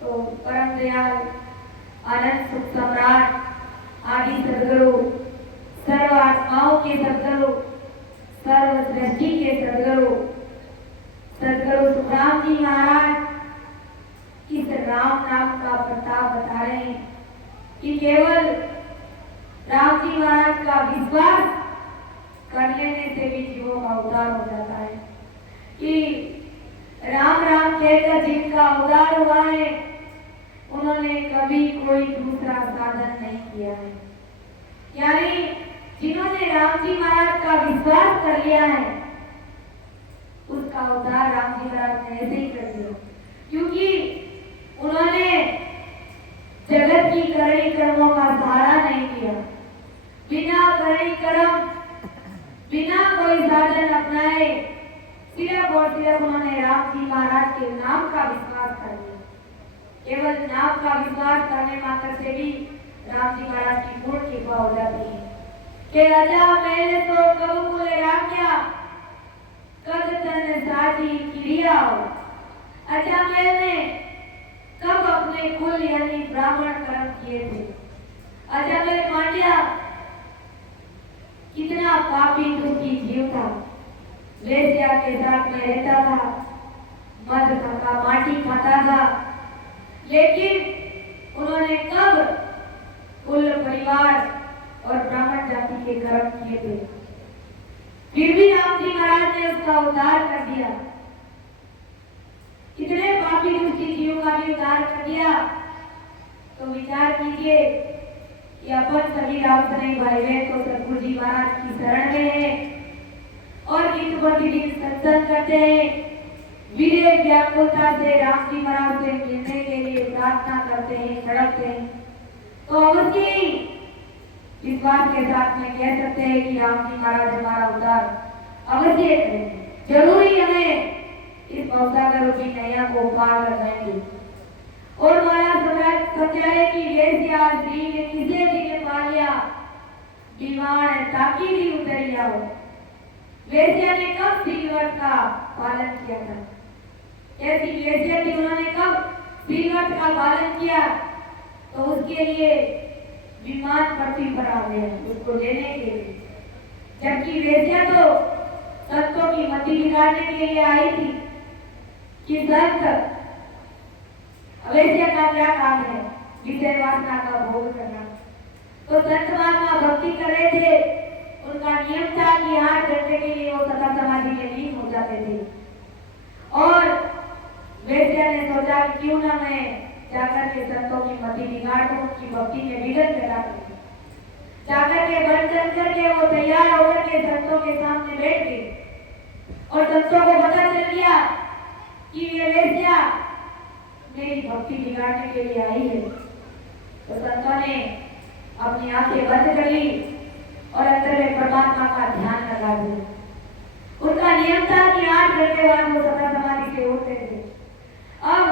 तो परम दयाल आनंद सुख सम्राट आदि सदगुरु, सर्व आत्माओं के सदगुरु, सर्व सृष्टि के सदगुरु, सदगुरु सुखराम जी महाराज इस राम नाम का प्रताप बता रहे हैं कि केवल राम जी महाराज का विश्वास कर लेने से भी जीवों का उद्धार हो जाता है। कि राम राम कहकर जिनका उद्धार हुआ है उन्होंने कभी कोई दूसरा साधन नहीं किया है। यानी जिन्होंने राम जी महाराज का विश्वास कर लिया है उसका उद्धार राम जी महाराज ने ऐसे ही कर दिया, क्योंकि उन्होंने जगत की करणी कर्मों का सहारा नहीं किया। बिना करणी कर्म, बिना कोई साधन अपनाए सिर्फ और सिर्फ उन्होंने राम जी महाराज के नाम का विश्वास कर लिया। केवल नाम का विश्वास करने मात्र से भी राम जी महाराज की पूर्ण कृपा हो जाती है। कि राजा मैंने तो कब बोले राख्या कद तन साजी क्रिया हो। अच्छा मैंने कब अपने कुल यानी ब्राह्मण कर्म किए थे। अच्छा मैं पांड्या कितना पापी दुखी जीव था, वेश्या के साथ में रहता था, मद खाता माटी खाता था, लेकिन उन्होंने कब कुल परिवार और ब्राह्मण जाति के कर्म किए थे। फिर भी राम जी महाराज ने उसका उद्धार कर दिया। कितने पापी दुष्टी जीवों का भी उद्धार कर दिया। तो विचार कीजिए कि अपन सभी रामसने भाई बहन तो सतगुरु जी महाराज की शरण में है और दिन प्रतिदिन सत्संग करते हैं, वीर व्याकुलता से राम जी महाराज से मिलने के लिए प्रार्थना करते हैं, तड़पते हैं। तो अवश्य ही विश्वास के साथ में कह सकते हैं कि राम जी महाराज हमारा उद्धार अवश्य करेंगे। जरूरी हमें इस भवसागर रूपी नैया को पार लगाएंगे। और महाराज सम्राट समझाए कि वेश्या स्त्री ने किसे दिन पा लिया, दीवान ताकि भी उतरिया हो। वेश्या ने कब श्रीव्रत का पालन किया था? ऐसी वेश्या थी, उन्होंने कब श्रीव्रत का पालन किया? तो उसके लिए विमान पृथ्वी पर आ गया उसको लेने के लिए। जबकि वेश्या तो संतों की मति बिगाड़ने के लिए आई थी कि संत वेश्या का क्या काम है, विषय वासना का भोग करना। तो संत महात्मा भक्ति कर रहे थे, उनका नियम था कि 8 घंटे के लिए वो सदा समाधि में लीन हो जाते थे। और वेश्या ने सोचा कि क्यों ना मैं जाकर के संतों की मति बिगाड़ दूं, उनकी भक्ति में विघ्न पैदा करूं। जाकर के बन चल करके वो तैयार होकर के संतों के सामने बैठ गई और संतों को पता चल गया कि ये वेश्या मेरी भक्ति बिगाड़ने के लिए आई है। तो संतों ने अपनी आंखें बंद कर ली और अंदर में परमात्मा का ध्यान लगा दिया। उनका नियम था कि 8 घंटे बाद वो सदा समाधि से उठते थे। अब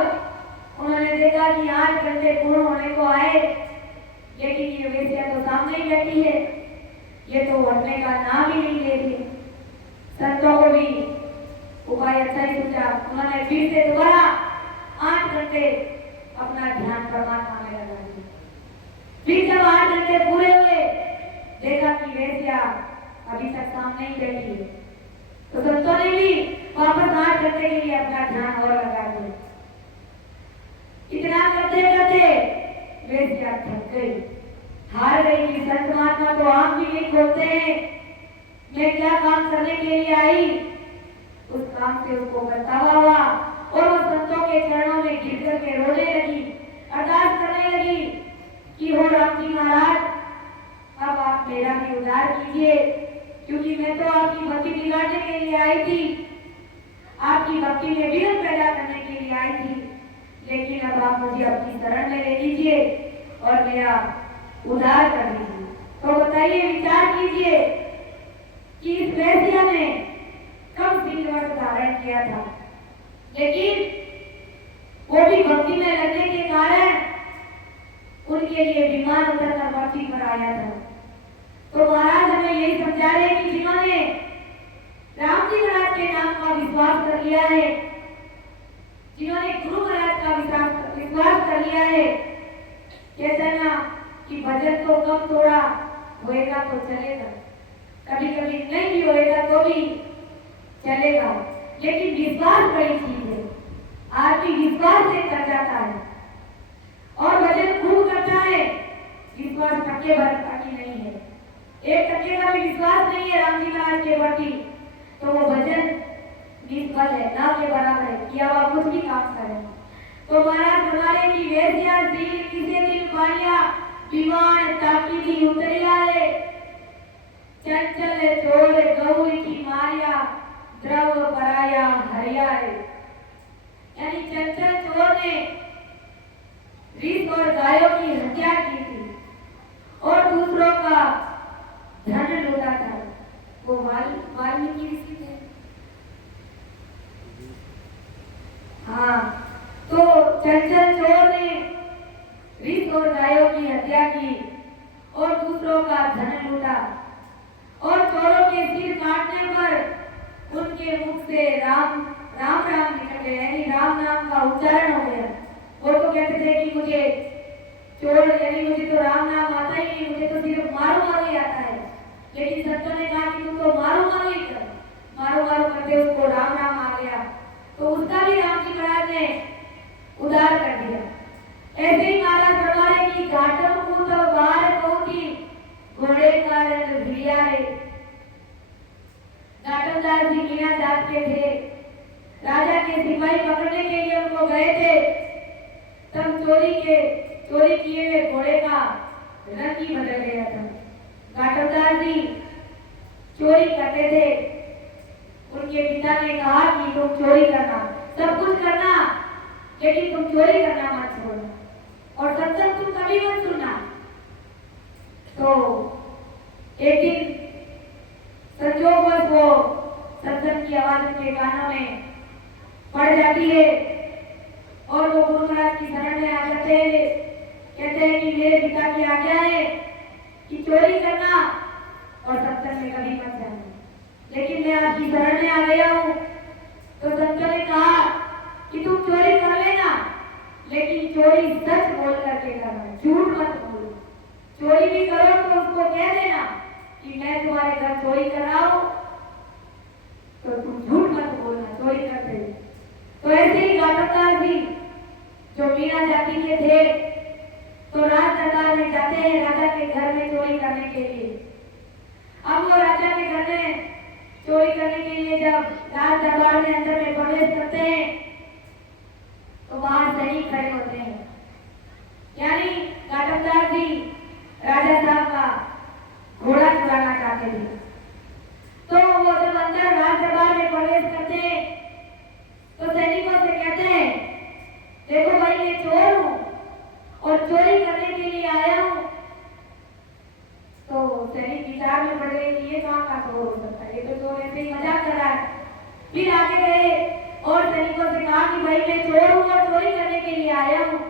उन्होंने देखा कि 8 घंटे पूर्ण होने को आए, लेकिन ये वेश्या तो सामने ही बैठी है, ये तो उठने का नाम ही नहीं ले रही। संतों को भी उपाय अच्छा ही सूझा। उन्होंने फिर से दोबारा 8 घंटे अपना ध्यान परमात्मा में लगा दिया। फिर जब 8 घंटे पूरे हुए, देखा कि वेश्या अभी तक सामने ही बैठी है। तो संतों ने भी वापस 8 घंटे के लिए अपना ध्यान और लगा दिया। इतना करते करते वेश्या थक गई, हार गई कि संत महात्मा तो आंख भी नहीं खोलते हैं, मैं क्या काम करने के लिए आई। उस काम से उसको बचावा हुआ और वो संतों के चरणों में गिर करके रोने लगी, अरदास करने लगी कि हो राम जी महाराज, अब आप मेरा भी उद्धार कीजिए, क्योंकि मैं तो आपकी भक्ति बिगाड़ने के लिए आई थी, आपकी भक्ति में विघ्न पैदा करने के लिए आई थी, लेकिन अब आप मुझे अपनी शरण में ले लीजिए और मेरा उद्धार कर दीजिए। तो बताइए, विचार कीजिए कि इस वेश्या ने कब श्रीव्रत धारण किया था, लेकिन वो भी भक्ति में लगने के कारण उनके लिए विमान उतरकर पृथ्वी पर आया था। तो महाराज हमें यही समझा रहे कि जिन्होंने जी महाराज के नाम का विश्वास कर लिया है, जिन्होंने गुरु महाराज का विश्वास कर लिया है, कहते हैं ना कि भजन तो कम थोड़ा होएगा तो चलेगा, कभी कभी नहीं भी होएगा तो भी चलेगा, लेकिन विश्वास बड़ी चीज है। आदमी विश्वास से कर जाता है और भजन खूब करता है, विश्वास टके भर की नहीं है, एक टके का भी विश्वास नहीं है राम जी महाराज के प्रति, तो वो भजन निष्फल है, ना के बराबर है, किया हुआ कुछ भी काम करे। तो महाराज हमारे की वेश्या दिल किसे दिल पाया, विमान ताकी दी उतरिया है, चंचल चोर गौरी की मारिया, द्रव पराया हरिया है। यानी चंचल चोर ने रीत और गायों की हत्या की थी और दूसरों का धन लूटा था, वो वाल्मीकि ऋषि थे। हाँ, तो चंचल चोर ने रीत और गायों की हत्या की और दूसरों का धन लूटा, और चोरों के सिर काटने पर उनके मुख से राम राम राम निकल गए, यानी राम नाम का उच्चारण हो गया। वो तो कहते थे कि मुझे चोर यानी मुझे तो राम नाम आता ही नहीं, मुझे तो सिर्फ मारो मारो ही आता है, लेकिन संतों ने कहा कि तुम तो मारो मारो ही कर, मारो मारो करते उसको राम नाम आ गया, तो उसका भी राम जी महाराज ने उद्धार कर दिया। ऐसे ही महाराज फरमाने की घाटम को तो बाहर पहुंची, घोड़े का रंग भिड़िया है। घाटमदास जी मीना जात के थे, राजा के सिपाही पकड़ने के लिए उनको गए थे, तब चोरी किए हुए घोड़े का रंग ही बदल गया था। घाटमदास जी चोरी करते थे, उनके पिता ने कहा कि तुम चोरी करना, सब कुछ करना, लेकिन तुम चोरी करना मत छोड़ना, और सत्संग तुम कभी मत सुनना। तो एक दिन संजोगवश वो सत्संग की आवाज उनके कानों में पड़ जाती है और वो गुरु महाराज की शरण में आ जाते हैं, कहते हैं कि मेरे पिता की आज्ञा है कि चोरी करना और सत्संग में कभी मत जाना, लेकिन मैं आपकी शरण में आ गया हूँ। तो संतों ने कहा कि तुम चोरी कर लेना, लेकिन चोरी सच बोल करके करना, झूठ मत बोलो। चोरी भी करो तो उसको कह देना कि मैं तुम्हारे घर चोरी कर रहा हूँ, तो तुम झूठ मत बोलना चोरी करते। तो ऐसे ही घाटमदास जी जो मीना जाति के थे, तो राज दरबार में जाते हैं राजा के घर में चोरी करने के लिए। अब वो राजा के घर में चोरी करने के लिए जब राज दरबार में अंदर में प्रवेश करते हैं, तो बाहर सैनिक खड़े होते हैं, यानी घाटमदास जी राजा साहब का घोड़ा चुराना चाहते थे। तो वो जब अंदर राज दरबार में प्रवेश करते हैं, तो सैनिकों से कहते हैं, देखो भाई मैं चोर हूँ और चोरी करने के लिए आया हूँ। तो सैनिक विचार में पड़ गए कि ये कहाँ का चोर हो सकता है, ये तो चोर ऐसे ही मजाक कर रहा है। फिर आगे गए और सैनिकों से कहा कि भाई मैं चोर हूँ और चोरी करने के लिए आया हूँ।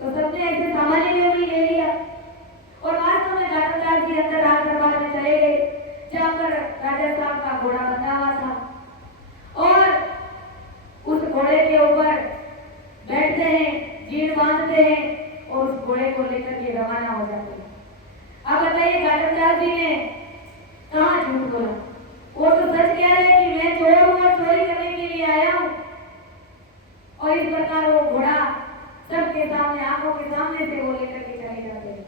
तो सबने ऐसे सामान्य में भी ले लिया और वास्तव में घाटमदास जी अंदर राज दरबार में चले गए, जहाँ पर राजा साहब का घोड़ा बंधा हुआ था, और उस घोड़े के ऊपर बैठते हैं, जीन बांधते हैं और उस घोड़े को लेकर के रवाना हो जाते हैं। अब बताइए घाटमदास जी ने कहाँ झूठ बोला, वो तो सच कह रहे हैं कि मैं चोर हूँ और चोरी करने के लिए आया हूँ। और इस प्रकार वो घोड़ा सबके सामने, आंखों के सामने से वो लेकर के चले जाते हैं।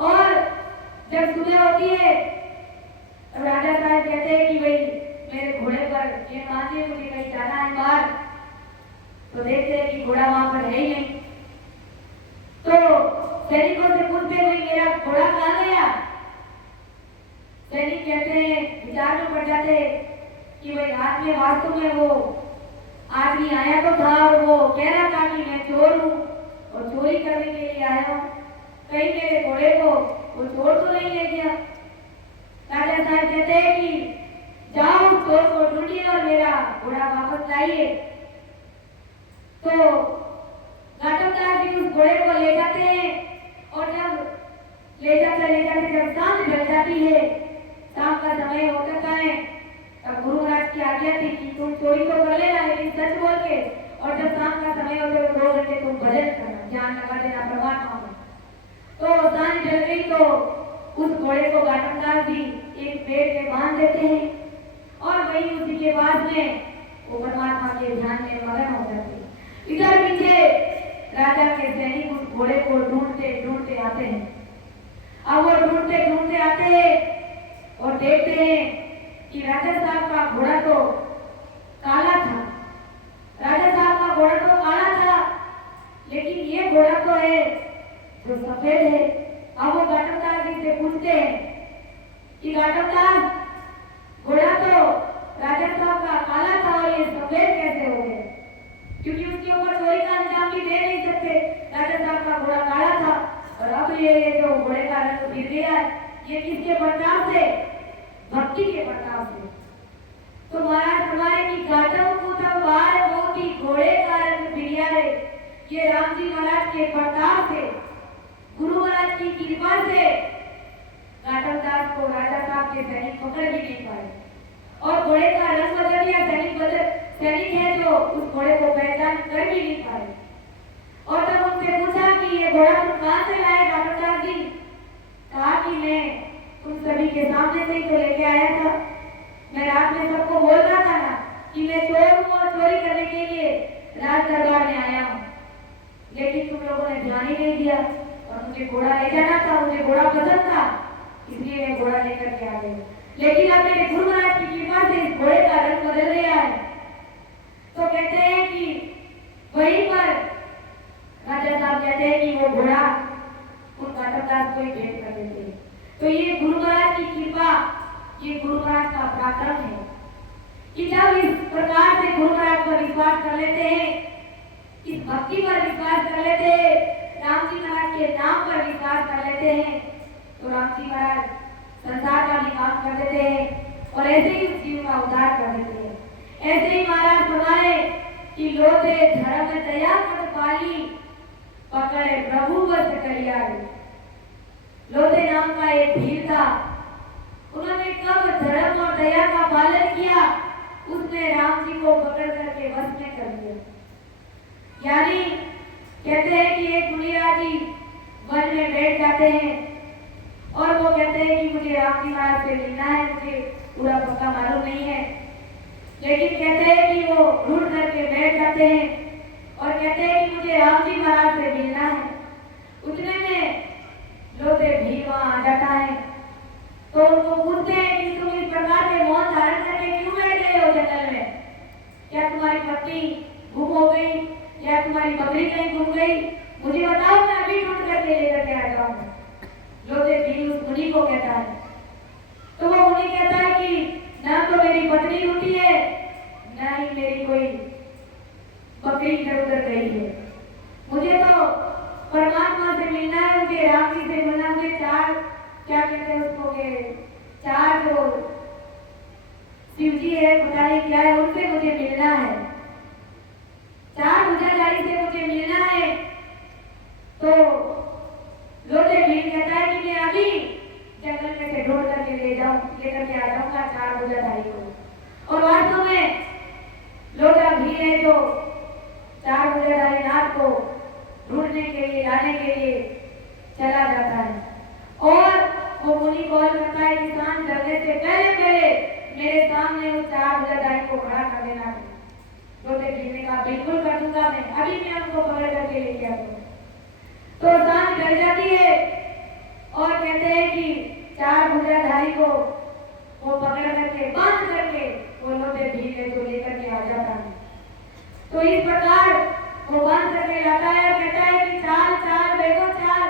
और जब सुबह होती है तब राजा साहब कहते हैं कि भाई मेरे घोड़े पर ये बांधिए, मुझे कहीं जाना है बाहर। तो देखते हैं कि घोड़ा वहां पर है ही नहीं। तो सैनिकों से पूछते हैं मेरा घोड़ा कहाँ गया। सैनिक कहते हैं, विचार में पड़ जाते कि भाई हाथ में वास्तव में वो आदमी आया तो था और वो कह रहा था कि मैं चोर हूँ और चोरी करने के लिए आया हूँ, कहीं मेरे घोड़े को वो चोर तो नहीं ले गया। राजा साहब कहते हैं कि जाओ उस चोर को ढूंढिए और मेरा घोड़ा वापस लाइए। तो घाटमदास जी उस घोड़े को ले जाते हैं और जब ले जाते जब सांझ ढल जाती है, शाम का समय होता है, तब गुरु महाराज की आज्ञा थी कि तुम चोरी तो कर लेना लेकिन सच बोल के, और जब शाम का समय होते तो 2 घंटे तुम भजन करना, ध्यान लगा देना परमात्मा में। तो सांझ ढल गई तो उस घोड़े को घाटमदास जी एक पेड़ पे बांध देते हैं और वही उसी के पास में वो परमात्मा के ध्यान में मगन हो जाते हैं। इधर पीछे राजा के सैनिक उस घोड़े को ढूंढते ढूंढते आते हैं। अब वो ढूंढते ढूंढते आते हैं और देखते हैं कि राजा साहब का घोड़ा तो काला था। राजा साहब का घोड़ा तो काला था, लेकिन ये घोड़ा तो है जो सफेद है। अब वो घाटमदास जी से पूछते हैं कि घाटमदास, घोड़ा तो राजा साहब का काला था और ये सफेद कैसे हो गए? क्योंकि उसके ऊपर चोरी का अंजाम भी दे नहीं सकते। राजा साहब का घोड़ा काला था और अब ये जो घोड़े का रंग फिर गया है, ये किसके प्रताप से? भक्ति के प्रताप से। तो महाराज फरमाए कि घाटम को तब बार मोती घोड़े का रंग फिरिया रे, ये राम जी महाराज के प्रताप से, गुरु महाराज की कृपा से घाटमदास को राजा साहब के सैनिक पकड़ भी नहीं पाए और घोड़े का रंग बदल दिया। सैनिक है जो उस घोड़े को पहचान कर भी नहीं पाए। और तब उनसे पूछा कि ये घोड़ा तुम कहां से लाए घाटमदास जी? कहा कि मैं तुम सभी के सामने से ही तो लेके आया था। मैं रात में सबको बोल रहा था ना कि मैं चोर हूं और चोरी करने के लिए राज दरबार में आया हूं, लेकिन तुम लोगों ने ध्यान ही नहीं दिया और मुझे घोड़ा ले जाना था, मुझे घोड़ा पसंद था, इसलिए मैं घोड़ा लेकर के आ गया। लेकिन अब मेरे गुरु महाराज की कृपा से इस घोड़े का रंग बदल गया है। तो कहते हैं कि वहीं पर राजा साहब कहते हैं कि वो घोड़ा उन घाटमदास को ही भेंट कर देते हैं। तो ये गुरु महाराज की कृपा, ये गुरु महाराज का पराक्रम है कि जब इस प्रकार से गुरु महाराज पर विश्वास कर लेते हैं, इस भक्ति पर विश्वास कर लेते हैं, राम जी महाराज के नाम पर विश्वास कर लेते हैं, तो राम जी महाराज संसार का भी काम कर देते हैं और ऐसे ही उस जीव का उद्धार कर देते हैं। ऐसे ही महाराज फरमाए कि लोटे धर्म दया पद पाली, पकड़े प्रभु बस करिया। लोटे नाम का एक भील था, उन्होंने कब धर्म और दया का पालन किया, उसने राम जी को पकड़ करके वश में कर लिया। यानी कहते हैं कि एक मुनिराज जी वन में बैठ जाते हैं और वो कहते हैं कि मुझे राम जी महाराज से मिलना है, मुझे पूरा पक्का मालूम नहीं है, लेकिन कहते हैं कि वो ढूंढ करके बैठ जाते हैं और कहते हैं कि मुझे राम जी महाराज से मिलना है। उतने में लोटे भील वहां आ जाता है तो उनको पूछते हैं कि तुम इस प्रकार के मौन धारण करके क्यों बैठ गए हो जंगल में? क्या तुम्हारी पत्नी गुम हो गई या तुम्हारी बकरी कहीं गुम गई? मुझे बताओ, मैं अभी ढूंढ करके लेकर के आ जाऊंगा। लोटे भील उस मुनि को कहता है। तो वो मुनि कहता है कि ना तो मेरी पत्नी रूठी है, ना ही मेरी कोई बकरी इधर उधर गई है। मुझे तो परमात्मा से मिलना है, मुझे राम जी से मिलना, मुझे चार, क्या कहते हैं उसको, के चार जो शिव जी है, पता नहीं क्या है, उनसे मुझे मिलना है, चार भुजाधारी से मुझे मिलना है। तो लोटे भील कहता है कि मैं अभी जंगल में से ढूंढ करके लेकर के आ जाऊंगा चार भुजाधारी को। और वास्तव में लोटा भील है जो चार भुजाधारी नाथ को ढूंढने के लिए, लाने के लिए चला जाता है और वो मुनि कॉल करता है कि सांझ ढलने से पहले पहले मेरे सामने उस चार भुजाधारी को खड़ा कर देना। लोटे भील ने कहा बिल्कुल कर दूंगा, मैं अभी मैं उनको पकड़ करके लेके आता हूँ। तो सांझ ढल जाती है और कहते हैं कि चार भुजाधारी को वो पकड़ करके बांध करके वो लोटे भील को लेकर के आ जाता है। तो इस प्रकार वो बांध करके लाता है और कहता है कि चाल चाल बेगो चाल,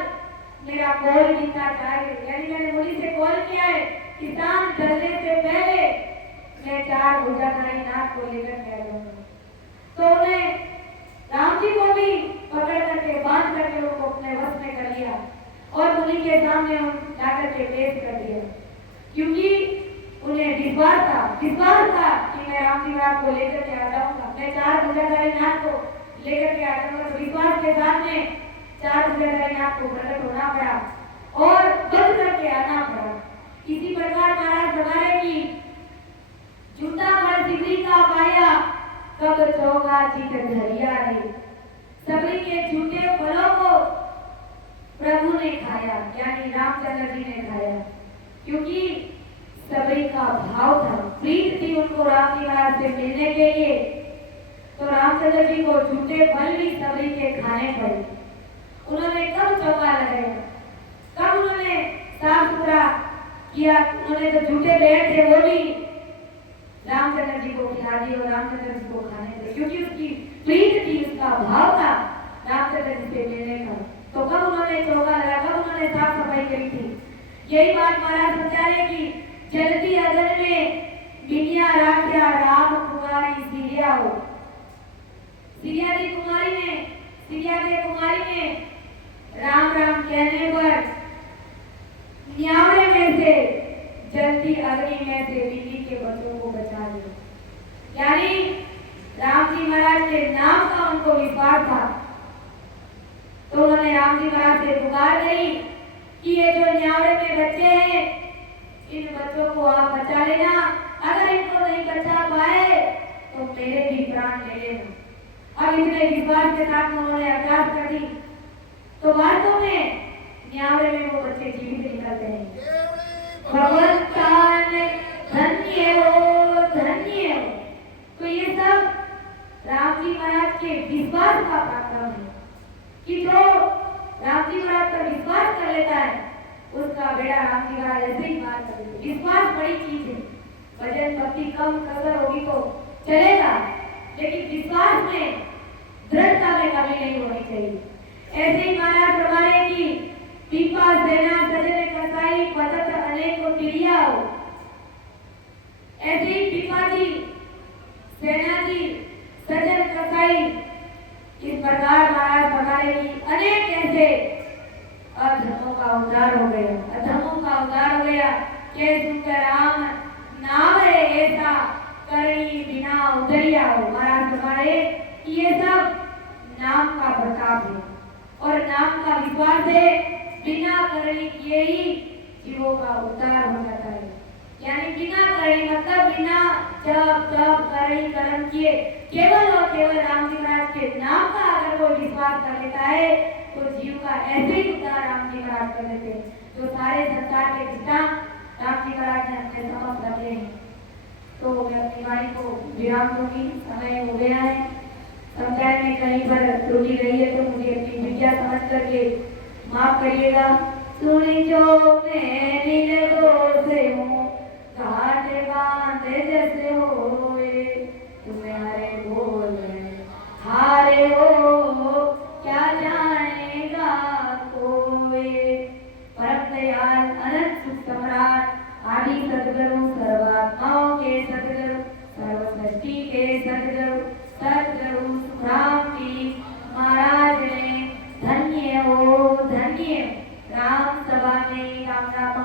मेरा कॉल कितना चाहिए, यानी मैंने मुनि से कॉल किया है कि सांझ ढलने से पहले मैं चार भुजाधारी नाथ को लेकर के आ जाऊंगा। तो उन्हें राम जी को भी पकड़ करके बांध करके उनको अपने वश में कर लिया और मुनि के सामने जाकर के पेश कर दिया, क्योंकि उन्हें विश्वास था कि मैं राम जी महाराज को लेकर के आ जाऊंगा, मैं चार भुजाधारी नाथ को लेकर के आ जाऊंगा। तो विश्वास के साथ में चार भुजाधारी नाथ को प्रकट होना पड़ा और बंद करके आना पड़ा। इसी प्रकार महाराज हमारे की प्रभु ने खाया, यानी रामचंद्र जी ने खाया, क्योंकि सबरी का भाव था, प्रीत थी उनको राम जी महाराज से मिलने के लिए। तो रामचंद्र जी को झूठे फल भी सबरी के खाने पड़े। उन्होंने कब चौका लगाया, कब उन्होंने साफ सुथरा किया, उन्होंने तो झूठे बैठ थे वो भी रामचंद्र जी को खिला दिए और रामचंद्र जी को खाने थे, क्योंकि उसकी प्रीत थी, उसका भाव था रामचंद्र जी से मिलने का। तो कब उन्होंने चौका लगाया, कब उन्होंने साफ सफाई करी थी। यही बात महाराज समझा रहे कि जलती अगन में बिनिया राख्या राम कुमारी सिरिया हो। सिरिया की कुमारी ने, सिरिया के कुमारी ने राम राम कहने पर न्यावड़े में से, जलती अग्नि में से बिल्ली के बच्चों को बचा लिया। यानी राम जी महाराज के नाम का उनको विश्वास था। तो उन्होंने राम जी महाराज से पुकार करी कि ये जो न्यावड़े में बच्चे हैं, इन बच्चों को आप बचा लेना, अगर इनको नहीं बचा पाए तो मेरे भी प्राण ले लेना। अब इतने विश्वास के साथ उन्होंने अरदास कर दी, तो वास्तव में न्यावड़े में वो बच्चे जीवित निकलते हैं। भगवंतान धन्य हो, धन्य हो। तो ये सब राम जी महाराज के विश्वास का पराक्रम है कि जो राम जी महाराज पर विश्वास कर लेता है उसका बेड़ा राम जी महाराज ऐसे ही पार कर देते। विश्वास बड़ी चीज है। भजन भक्ति कम कसर होगी तो चलेगा, लेकिन विश्वास में दृढ़ता में कमी नहीं होनी चाहिए। ऐसे ही महाराज फरमा रहे कि पीपा सेना सजने कसाई पदत अनेक क्रिया हो। ऐसे ही पीपा जी, सेना जी, सजन कसाई, इस प्रकार महाराज फरमा रहे कि अनेक ऐसे अधर्मों का उद्धार हो गया, अधर्मों का उद्धार हो गया। के सुनकर राम नाम है ऐसा करनी बिना उधरिया हो। महाराज फरमा रहे कि ये सब नाम का प्रताप है और नाम का विश्वास है, बिना करनी किए ही जीवों का उद्धार हो जाता है। यानी बिना करनी मतलब बिना जप तप करनी कर्म किए, केवल और केवल राम जी महाराज के नाम का अगर कोई विश्वास कर लेता है तो जीव का ऐसे ही उद्धार राम जी महाराज कर लेते हैं। जो सारे संसार के दृष्टांत राम जी महाराज ने अपने समक्ष रखे हैं। तो मैं अपनी वाणी को विराम दूंगी, समय हो गया है। समझाने में कहीं पर त्रुटि रही है तो मुझे अपनी विद्या समझ करके माफ करिएगा। सुनी जो मैं नील से हूँ, घाट बांधे जैसे होए, तुम्हारे बोल हारे हो क्या जानेगा कोई। परम दयाल अनंत सुख सम्राट आदि सद्गुरु, सर्वात्माओं के सद्गुरु, सर्वसृष्टि के सद्गुरु, सद्गुरु सुखराम जी महाराज ने धन्य हो, धन्य राम सभा में राम नाम